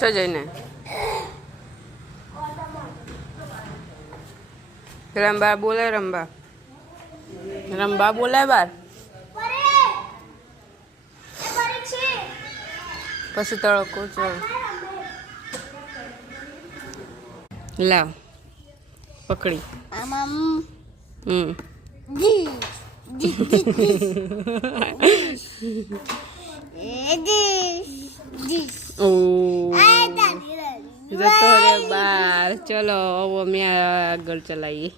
બેઠો જઈને રંબા બોલે રંબા રંબા બોલાય બાર પછી તડકો ચો લાવ પકડી જતો રે બાર ચલો હવે અમે આગળ ચલાવીએ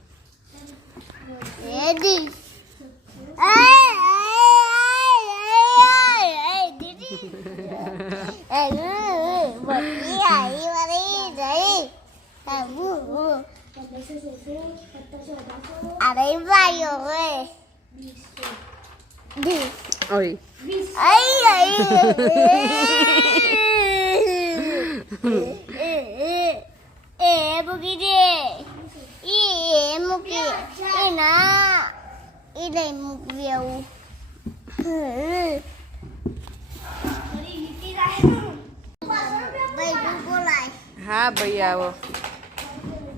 Oi. હા ભાઈ આવો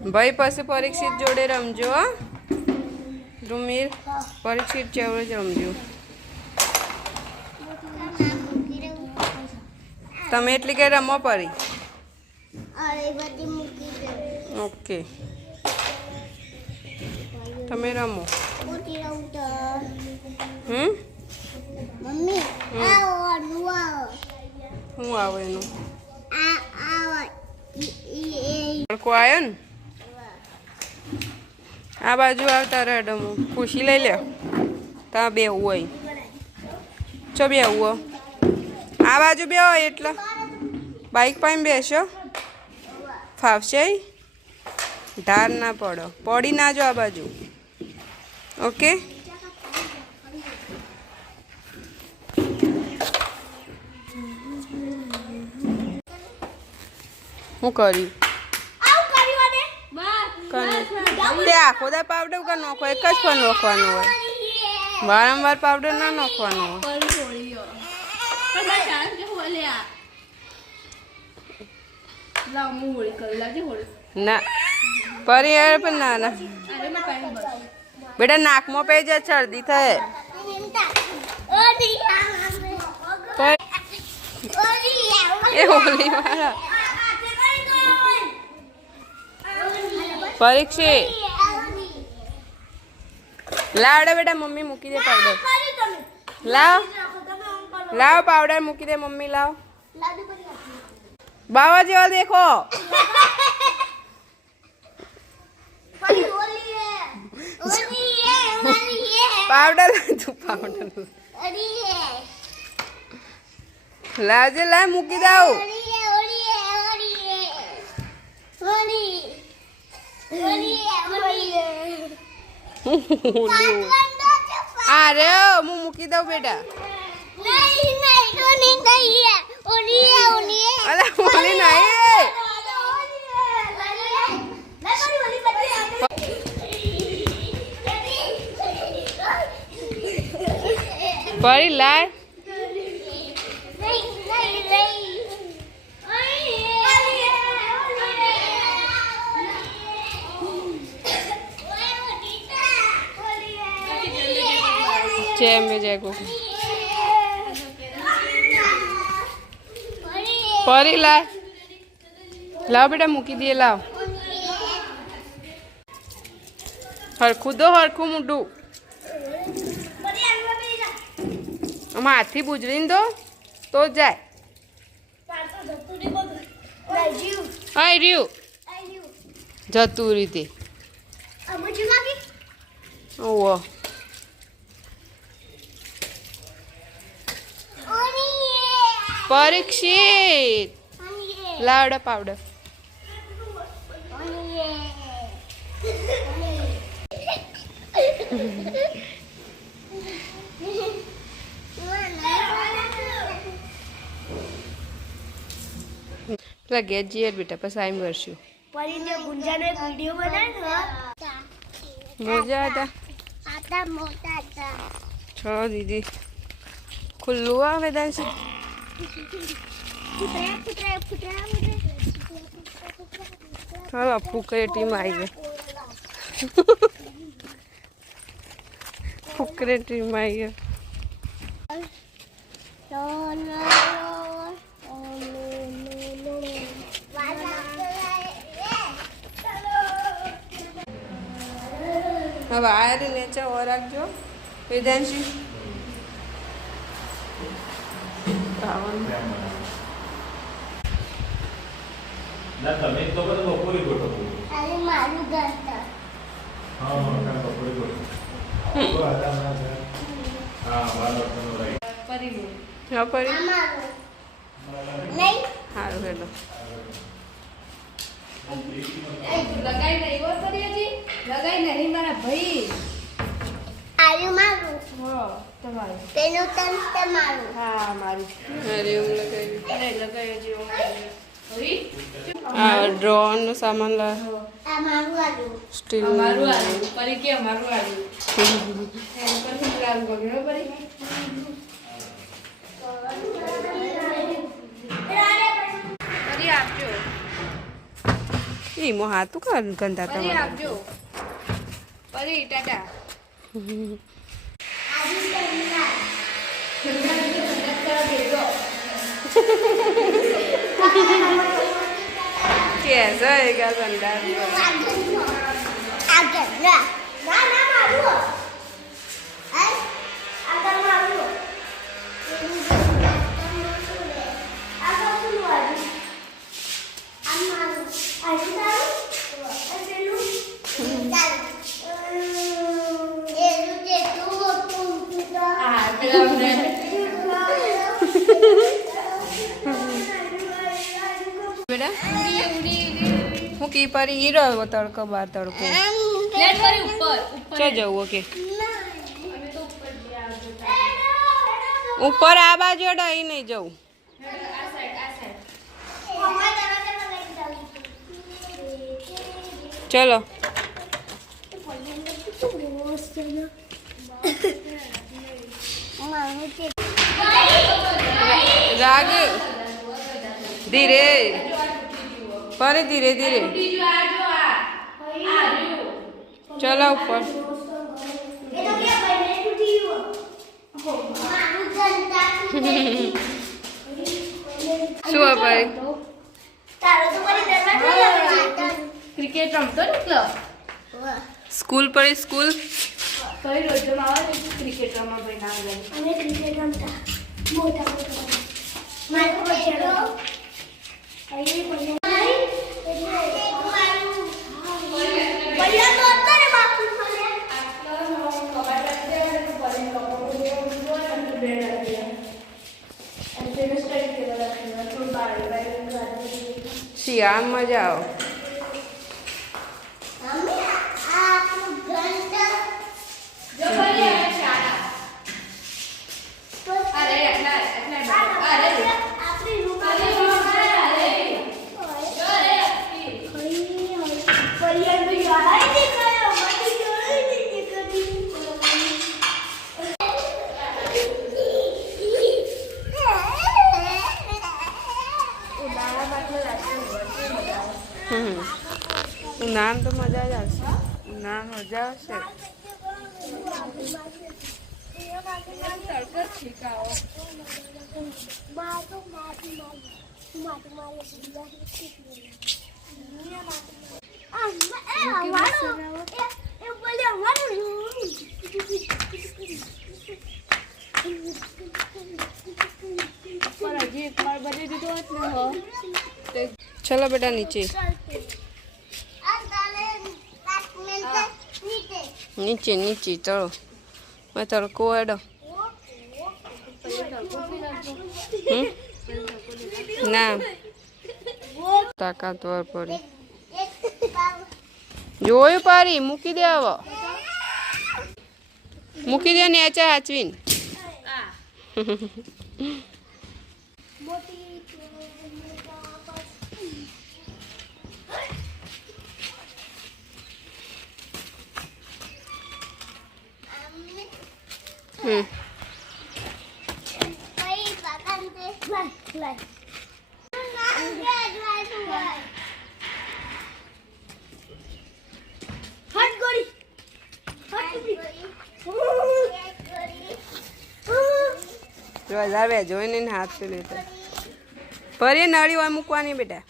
ભાઈ પછી પરીક્ષિત જોડે રમજો રૂમીર પરીક્ષિત જોડે જ રમજો તમે એટલી કઈ રમો પરી ઓકે તમે રમો શું આવે એનું તડકો આવ્યો ને આ બાજુ આવતા રેડમ ખુશી લઈ લે તા બેવું હોય ચો બેવું આ બાજુ બે હોય એટલે બાઈક પાસે બેસો ફાવશે ધાર ના પડો પડી ના જો આ બાજુ ઓકે હું કર્યું તે આખો દા પાવડર કા નાખો એક જ પર નાખવાનો હોય વારંવાર પાવડર ના નાખવાનો હોય ના પરી યાર પણ ના ના બેટા નાકમાં પે જાય શરદી થાય એ હોલી વાળા પરીક્ષિત લાવડે બેટા મમ્મી મૂકી દે પાવડર લાવ લાવ પાવડર મૂકી દે મમ્મી લાવ બાવા જેવા દેખો પાવડર તું પાવડર લાવજે લાવ મૂકી દઉં અરે હું મૂકી દઉં બેટા અરે ઓલી નહીં પરી લાય में जाएगो परी ला लाओ बेटा मूकी दिए लाओ हरखू दो हरखू मुडू हाथी बुजरी दो तो जाए आई रियू जतू रीते ओ परीक्षित लावड़ा पाउडर लगे जी बेटा बस आई वर्षु वीडियो मोजा था छो दीदी खुल्लू आ वेदांशी હાલો ફૂકરેટીમાં આવી ગઈ ફૂકરેટીમાં આવી ગઈ હવે આ નીચે ઓર રાખજો વેદાંશી ના તમે તો બધું બપોરે ગોઠવો. અરે મારું ઘર તો હા હા બપોરે ગોઠવો. હા બાળકનો રાઈટ. હા પરી અમારું નહીં સારું હેલો લગાઈ નહીં હો ફરિયાજી લગાઈ નહીં મારા ભાઈ આયુ મારું હો તમારું તેનું તન તમારું હા મારું અરે હું લગાવી અરે લગાઈ હજી હવે આ ડ્રોનો સામાન લા આ મારું આયુ સ્ટીલ અમારું આવ્યું પરી કે અમારું આવ્યું એમ પછી લાગ ગયો પરી પરી આપજો એ મો હાતું કર ગંદા પરી તમારા આપજો પરી ટાટા કેસો એગા ગંદા આગળ ના ના ના મારું આ આગળ મારું આગળ શું મારું આ મારું આ તારું આ પેલું એ રૂજે તું હા પેલા મને બેટા ઉડી ઉડી હું કી પરી હીરો તડકો બાર તડકો લેટ કરી ઉપર ઉપર ચો જવું ઓકે અમે તો ઉપર ગયા ઉપર આ બાજુ અડા અહીં નહીં જવું આ સાઈડ ચલો રાગ ધીરે પરે ધીરે ધીરે બીજું આ જો આ રહ્યું ચલો ઉપર શું ભાઈ ક્રિકેટ રમતો ને ક્લબ સ્કૂલ પડી સ્કૂલ કઈ રોજમાં આવે ને ક્રિકેટ રમવા ભાઈ ના જાય અમે ક્રિકેટ રમતા મોટા મોટા મારો બચ્ચો અહીં પણ ભૈયા તો અત્યારે બાપુ મને શિયાળ મજા આવે મમ્મી આ આપણું ઘંટા જો ભલે આ શાળા અરે એટલા અરે આપણી રૂમ અરે અરે જો રે ભૈયા તો યાર દેખાયો મને જોઈ નહીં કદી નાન તો મજા જ આવશે નાન મજા આવશે ચલો બેટા નીચે નીચે નીચે ચલો મેં તડકો એડો ના તાકાતવર પડી જોયું પારી મૂકી દે હવે મૂકી દે ને આચા હાચવીને હટ ગોળી જો આવે જોઈને ને હાથ પે લેતો ફરી નળી હોય મૂકવાની બેટા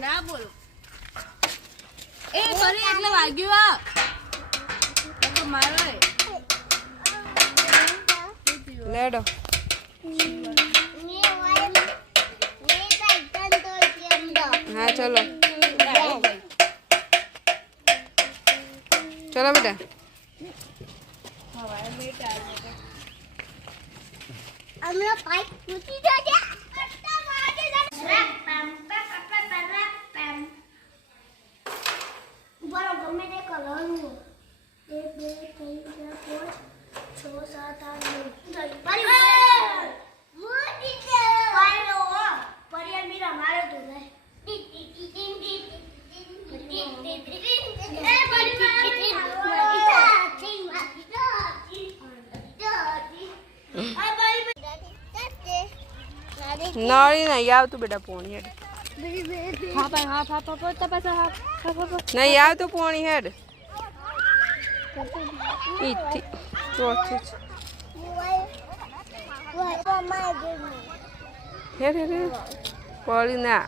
ના બોલો એ ફરી એટલે વાગ્યું આ તો મારો લેડો હા ચલો ચલો બેટા હમણાં પાઇપ તૂટી જશે બરો ગમે તે કલરનું 1 2 3 4 5 6 7 8 નળી નહીં આવતું બેટા પોણી હેડ નહીં આવતું પોણી હેડ ઈથી ચોથી હેડ હેડ હેડ પડી ના